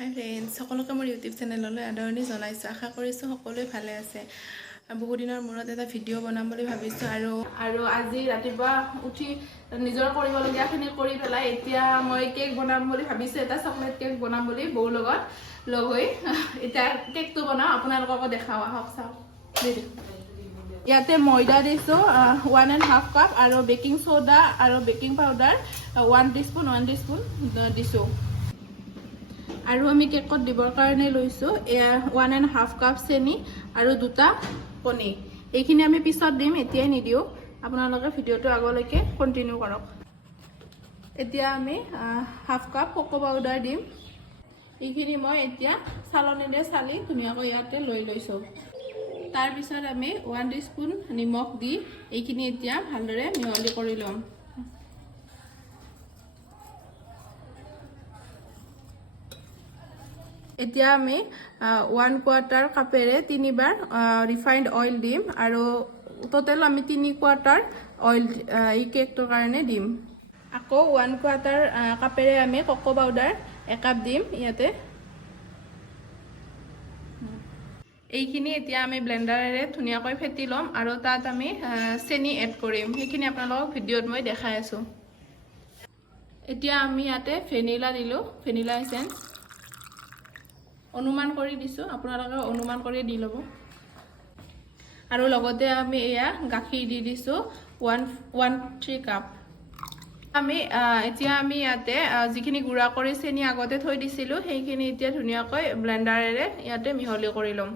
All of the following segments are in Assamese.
হাই ফ্ৰেণ্ডছ, সকলোকে মোৰ ইউটিউব চেনেললৈ আদৰণি জনাইছোঁ। আশা কৰিছোঁ সকলোৱে ভালে আছে। বহু দিনৰ মূৰত এটা ভিডিঅ' বনাম বুলি ভাবিছোঁ আৰু আজি ৰাতিপুৱা উঠি নিজৰ কৰিবলগীয়াখিনি কৰি পেলাই এতিয়া মই কেক বনাম বুলি ভাবিছোঁ। এটা চকলেট কেক বনাম বুলি বৌৰ লগত লগ হৈ এতিয়া কেকটো বনাওঁ, আপোনালোককো দেখাওঁ। আহক চাওক। ইয়াতে ময়দা দিছোঁ 1.5 কাপ আৰু বেকিং চ'ডা আৰু বেকিং পাউডাৰ 1 টিস্পুন দিছোঁ। আৰু আমি কেকত দিবৰ কাৰণে লৈছোঁ 1.5 কাপ চেনি আৰু 2টা কণী। এইখিনি আমি পিছত দিম, এতিয়াই নিদিওঁ। আপোনালোকে ভিডিঅ'টো আগলৈকে কণ্টিনিউ কৰক। এতিয়া আমি 1/2 কাপ কোকো পাউডাৰ দিম। এইখিনি মই এতিয়া চালনীৰে চালি ধুনীয়াকৈ ইয়াতে লৈ লৈছোঁ। তাৰপিছত আমি 1 টিস্পুন নিমখ দি এইখিনি এতিয়া ভালদৰে মিহলি কৰি ল'ম। এতিয়া আমি 1/4 কাপেৰে 3বাৰ ৰিফাইণ্ড অইল দিম আৰু টোটেল আমি 3/4 অইল এই কেকটোৰ কাৰণে দিম। আকৌ 1/4 কাপেৰে আমি কোকো পাউডাৰ 1 কাপ দিম ইয়াতে। এইখিনি এতিয়া আমি ব্লেণ্ডাৰেৰে ধুনীয়াকৈ ফেটি ল'ম আৰু তাত আমি চেনি এড কৰিম। সেইখিনি আপোনালোকক ভিডিঅ'ত মই দেখাই আছোঁ। এতিয়া আমি ইয়াতে ভেনিলা দিলোঁ, ভেনিলা এছেঞ্চ অনুমান কৰি দিছোঁ, আপোনালোকে অনুমান কৰি দি ল'ব। আৰু লগতে আমি এয়া গাখীৰ দি দিছোঁ 1.3 কাপ। এতিয়া আমি ইয়াতে যিখিনি গুড়া কৰি চেনি আগতে থৈ দিছিলোঁ সেইখিনি এতিয়া ধুনীয়াকৈ ব্লেণ্ডাৰেৰে ইয়াতে মিহলি কৰি ল'ম।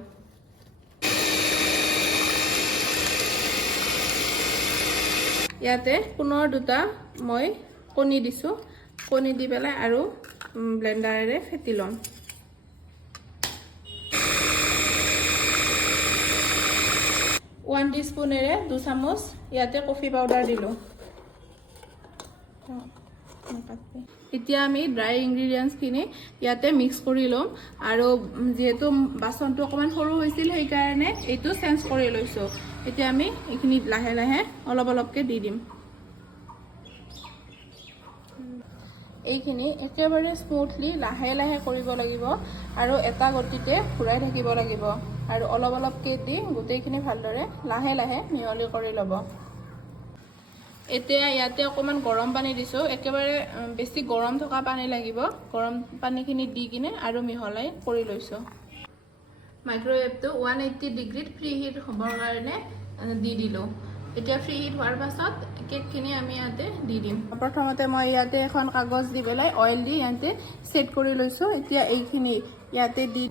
ইয়াতে পুনৰ 2টা মই কণী দিছোঁ। কণী দি পেলাই আৰু ব্লেণ্ডাৰেৰে ফেটি ল'ম। ওৱান টিস্পুনেৰে 2 চামুচ ইয়াতে কফি পাউডাৰ দিলোঁ। এতিয়া আমি ড্ৰাই ইনগ্ৰিডিয়েণ্টছখিনি ইয়াতে মিক্স কৰি ল'ম আৰু যিহেতু বাচনটো অকণমান সৰু হৈছিল সেইকাৰণে এইটো চেঞ্জ কৰি লৈছোঁ। এতিয়া আমি এইখিনি লাহে লাহে অলপ অলপকৈ দি দিম। এইখিনি একেবাৰে স্মুথলি লাহে লাহে কৰিব লাগিব আৰু এটা গতিতে ঘূৰাই থাকিব লাগিব আৰু অলপ অলপকৈ দি গোটেইখিনি ভালদৰে লাহে লাহে মিহলি কৰি ল'ব। এতিয়া ইয়াতে অকণমান গৰম পানী দিছোঁ, একেবাৰে বেছি গৰম থকা পানী লাগিব। গৰম পানীখিনি দি কিনে আৰু মিহলাই কৰি লৈছোঁ। মাইক্ৰৱেভটো 180 ডিগ্ৰীত প্ৰি হিট হ'বৰ কাৰণে দি দিলোঁ। এতিয়া ফ্ৰী হিট হোৱাৰ পাছত কেকখিনি আমি ইয়াতে দি দিম। প্ৰথমতে মই ইয়াতে এখন কাগজ দি পেলাই অইল দি ইয়াতে ছেট কৰি লৈছোঁ। এতিয়া এইখিনি ইয়াতে দি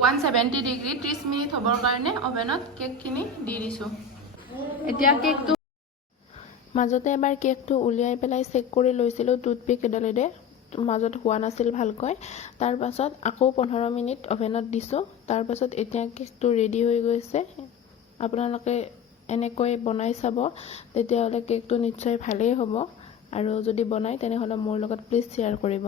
170 ডিগ্ৰী 30 মিনিট হ'বৰ কাৰণে অভেনত কেকখিনি দি দিছোঁ। এতিয়া কেকটো মাজতে এবাৰ কেকটো উলিয়াই পেলাই চেক কৰি লৈছিলোঁ টুথপিক এডালেৰে, মাজত হোৱা নাছিল ভালকৈ। তাৰ পাছত আকৌ 15 মিনিট অভেনত দিছোঁ। তাৰ পাছত এতিয়া কেকটো ৰেডি হৈ গৈছে। আপোনালোকে এনেকৈ বনাই চাব, তেতিয়াহ'লে কেকটো নিশ্চয় ভালেই হ'ব। আৰু যদি বনাই তেনেহ'লে মোৰ লগত প্লিজ শ্বেয়াৰ কৰিব।